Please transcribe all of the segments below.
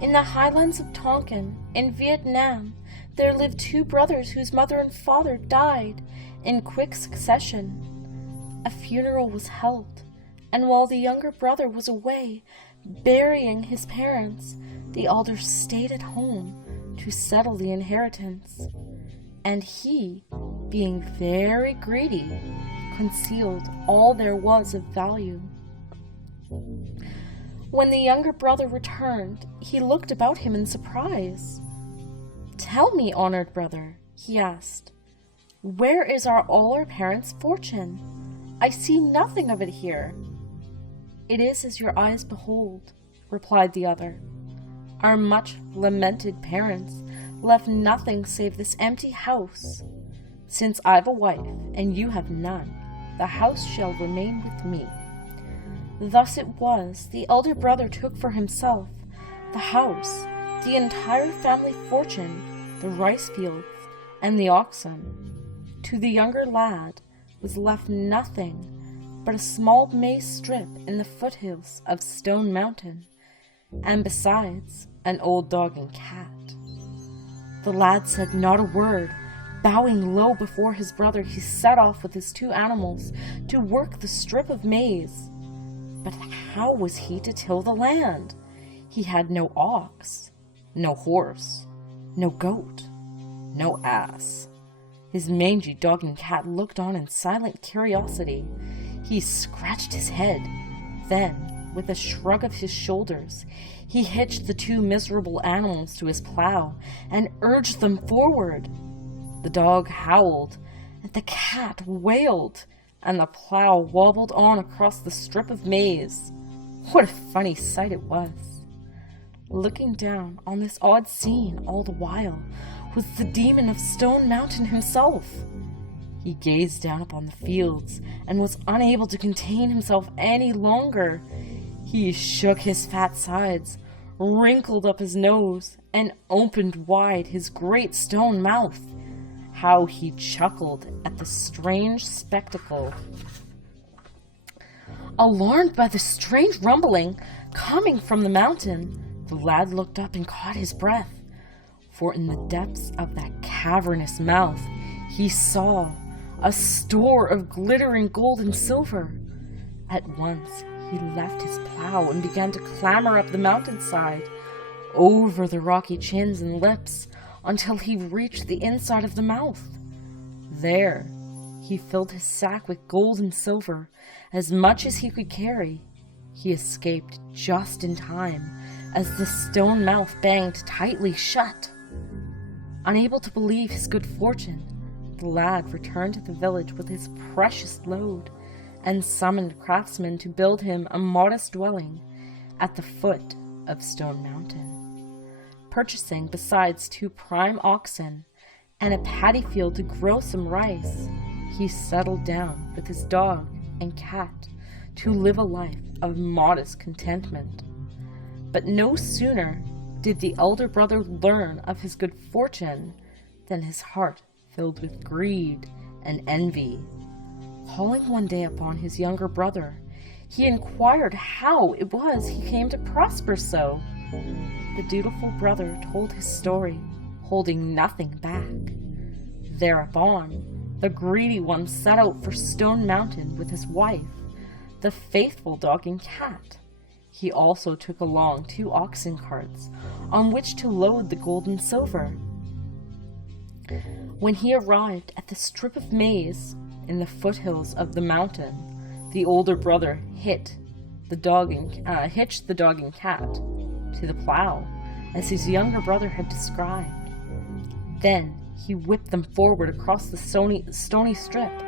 In the highlands of Tonkin, in Vietnam, there lived two brothers whose mother and father died in quick succession. A funeral was held, and while the younger brother was away burying his parents, the elder stayed at home to settle the inheritance. And he, being very greedy, concealed all there was of value. When the younger brother returned, he looked about him in surprise. "Tell me, honored brother," he asked, "where is all our parents' fortune? I see nothing of it here." "It is as your eyes behold," replied the other. "Our much lamented parents left nothing save this empty house. Since I've a wife and you have none, the house shall remain with me." Thus it was the elder brother took for himself the house, the entire family fortune, the rice fields, and the oxen. To the younger lad was left nothing but a small maize strip in the foothills of Stone Mountain, and besides, an old dog and cat. The lad said not a word. Bowing low before his brother, he set off with his two animals to work the strip of maize. But how was he to till the land? He had no ox, no horse, no goat, no ass. His mangy dog and cat looked on in silent curiosity. He scratched his head. Then, with a shrug of his shoulders, he hitched the two miserable animals to his plow and urged them forward. The dog howled, and the cat wailed, and the plow wobbled on across the strip of maize. What a funny sight it was! Looking down on this odd scene all the while was the Demon of Stone Mountain himself. He gazed down upon the fields and was unable to contain himself any longer. He shook his fat sides, wrinkled up his nose, and opened wide his great stone mouth. How he chuckled at the strange spectacle. Alarmed by the strange rumbling coming from the mountain, the lad looked up and caught his breath, for in the depths of that cavernous mouth he saw a store of glittering gold and silver. At once he left his plow and began to clamber up the mountainside, over the rocky chins and lips, until he reached the inside of the mouth. There he filled his sack with gold and silver, as much as he could carry. He escaped just in time, as the stone mouth banged tightly shut. Unable to believe his good fortune, the lad returned to the village with his precious load, and summoned craftsmen to build him a modest dwelling at the foot of Stone Mountain. Purchasing besides 2 prime oxen and a paddy field to grow some rice, he settled down with his dog and cat to live a life of modest contentment. But no sooner did the elder brother learn of his good fortune than his heart filled with greed and envy. Calling one day upon his younger brother, he inquired how it was he came to prosper so. The dutiful brother told his story, holding nothing back. Thereupon, the greedy one set out for Stone Mountain with his wife, the faithful dog and cat. He also took along 2 oxen carts on which to load the gold and silver. When he arrived at the strip of maize in the foothills of the mountain, the older brother hitched the dog and cat to the plow, as his younger brother had described. Then he whipped them forward across the stony strip.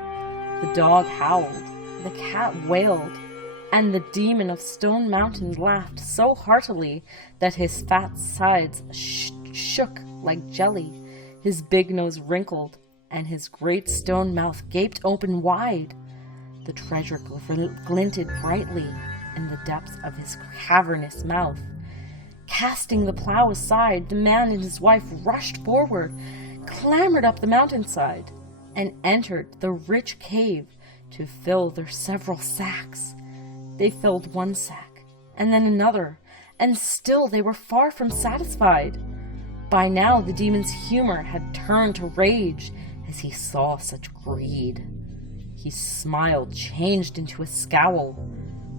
The dog howled, the cat wailed, and the Demon of Stone Mountain laughed so heartily that his fat sides shook like jelly, his big nose wrinkled, and his great stone mouth gaped open wide. The treasure glinted brightly in the depths of his cavernous mouth. Casting the plow aside, the man and his wife rushed forward, clambered up the mountainside, and entered the rich cave to fill their several sacks. They filled one sack, and then another, and still they were far from satisfied. By now the demon's humor had turned to rage as he saw such greed. His smile changed into a scowl.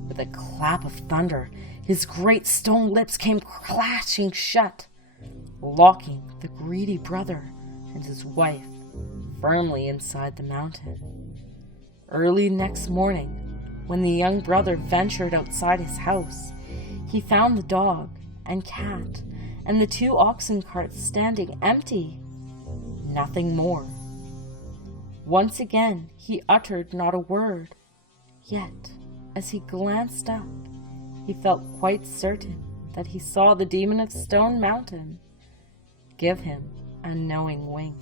With a clap of thunder, his great stone lips came clashing shut, locking the greedy brother and his wife firmly inside the mountain. Early next morning, when the young brother ventured outside his house, he found the dog and cat and the 2 oxen carts standing empty. Nothing more. Once again he uttered not a word, yet as he glanced up, he felt quite certain that he saw the demon of Stone Mountain give him a knowing wink.